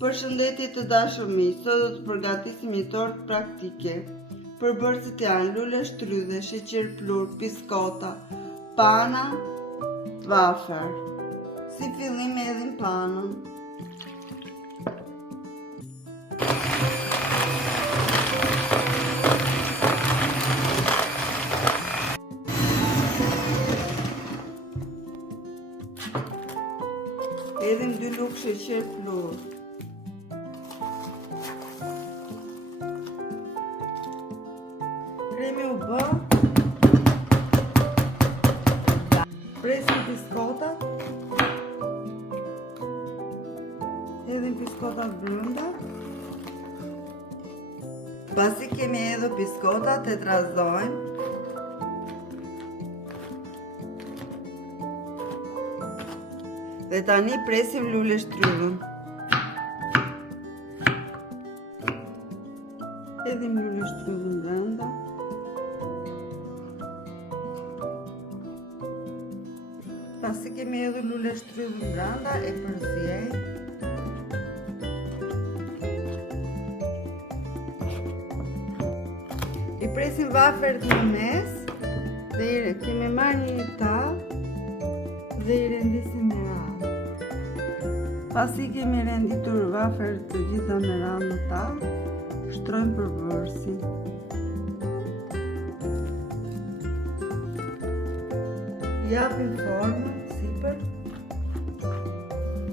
Përshëndetje të dashur miq, sot do të përgatisim një tortë praktike. Përbërësit janë lule shtrydhe, sheqer plur, biskota, pana, wafer. Si fillim hedhim panën. Hedhim 2 lugë sheqer plur. Kremi u bë. Presim biskotat. Hedhim biskotat brenda. Pasi kemi hedhur biskotat, e trazojmë. Dhe tani presim lule shtrydhën. Hedhim lule shtrydhën brenda. Pasi kemi hedhur lule shtrydhën brenda, e përziejmë. I presim wafert në mes dhe kemi marrë një tavë dhe i rendisim me radhë. Pasi kemi renditur wafert të gjitha me radhë në tavë, shtrojmë përbërësin. Japim formën sipër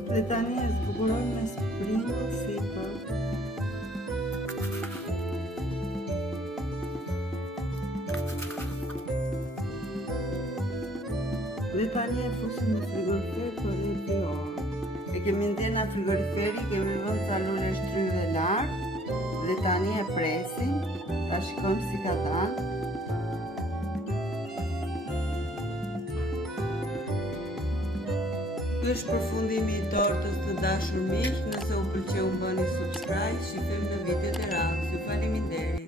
dhe tani e zbukurojmë me springën sipër. Dhe tani e fusim në frigorifer për 2 orë. E kemi ndjerë në frigoriferi, kemi vënë ca lule shtrydhe lart dhe tani e presim, ta shikojmë si ka dalë. Ky është përfundimi i tortës të dashur miq, nëse u pëlqeu bëni subscribe, shifojmë në videot e radhës. Ju faleminderit.